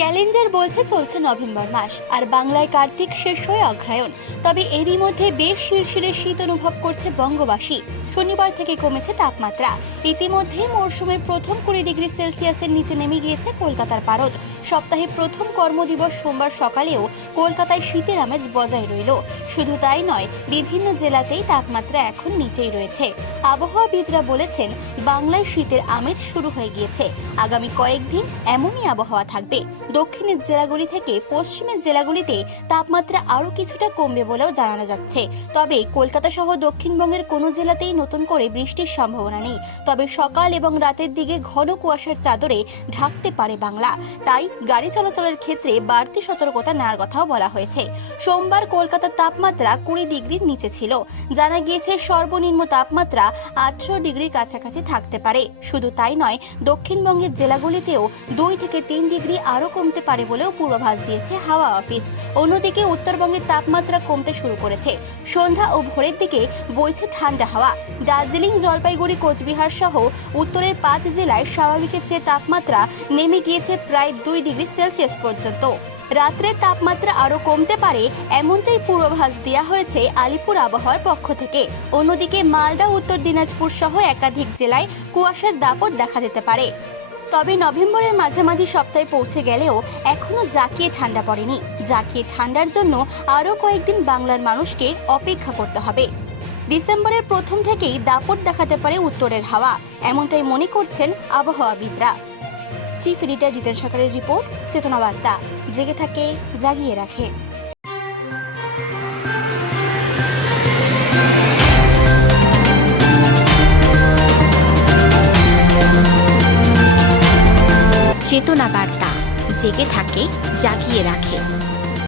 Calendar বলছে চলছে November মাস, আর বাংলায় কার্তিক শেষ হয়ে অগ্রহায়ণ। তবে এরই মধ্যে বেশ শিরশিরে শীত অনুভব করছে বঙ্গবাসী। শনিবার থেকে কমেছে তাপমাত্রা। ইতিমধ্যেই মরশুমে প্রথম 20 ডিগ্রি সেলসিয়াসের নিচে নেমে গিয়েছে কলকাতার পারদ। সপ্তাহে প্রথম কর্মদিবস সোমবার সকালেও কলকাতায় শীতের আমেজ বজায় রইল। শুধু তাই নয়, বিভিন্ন জেলাতেই তাপমাত্রা এখন নিচেই রয়েছে। আবহাওয়াবিদরা বলেছেন, বাংলায় শীতের আমেজ শুরু হয়ে গিয়েছে। আগামী কয়েকদিন এমনই আবহাওয়া থাকবে। দক্ষিণের জেলাগুলি থেকে পশ্চিমের জেলাগুলিতে তাপমাত্রা আরও কিছুটা কমবে বলেও জানানো যাচ্ছে। তবে কলকাতা সহ দক্ষিণবঙ্গের কোনো জেলাতেই নতুন করে বৃষ্টির সম্ভাবনা নেই। তবে সকাল এবং রাতের দিকে ঘন কুয়াশার চাদরে ঢাকতে পারে বাংলা। তাই গাড়ি চলাচলের ক্ষেত্রে বাড়তি সতর্কতা নেওয়ার কথাও বলা হয়েছে। সোমবার কলকাতার তাপমাত্রা 20 ডিগ্রির নিচে ছিল। জানা গিয়েছে সর্বনিম্ন তাপমাত্রা 18 ডিগ্রির কাছাকাছি থাকতে পারে। শুধু তাই নয়, দক্ষিণবঙ্গের জেলাগুলিতেও 2 থেকে 3 ডিগ্রি আরও কমতে পারে বলেও পূর্বাভাস দিয়েছে হাওয়া অফিস। অন্যদিকে উত্তরবঙ্গের তাপমাত্রা কমতে শুরু করেছে। সন্ধ্যা ও ভোরের দিকে বইছে ঠান্ডা হাওয়া। দার্জিলিং, জলপাইগুড়ি, কোচবিহার সহ উত্তরের 5 জেলায় স্বাভাবিকের চেয়ে তাপমাত্রা নেমে গিয়েছে প্রায় 2 ডিগ্রি সেলসিয়াস পর্যন্ত। রাত্রে তাপমাত্রা আরও কমতে পারে এমনটাই পূর্বাভাস দেওয়া হয়েছে আলিপুর আবহাওয়ার পক্ষ থেকে। অন্যদিকে মালদা, উত্তর দিনাজপুর সহ একাধিক জেলায় কুয়াশার দাপট দেখা যেতে পারে। তবে নভেম্বরের মাঝামাঝি সপ্তাহে পৌঁছে গেলেও এখনও জাঁকিয়ে ঠান্ডা পড়েনি। জাঁকিয়ে ঠান্ডার জন্য আরও কয়েকদিন বাংলার মানুষকে অপেক্ষা করতে হবে। ডিসেম্বরের প্রথম থেকেই দাপট দেখাতে পারে উত্তরের হাওয়া, এমনটাই মনে করছেন আবহাওয়াবিদরা। চিফ এডিটর জিতেন সরকারের রিপোর্ট, চেতনা বার্তা। জেগে থাকে, জাগিয়ে রাখে। চেতনা বার্তা, জেগে থাকে, জাগিয়ে রাখে।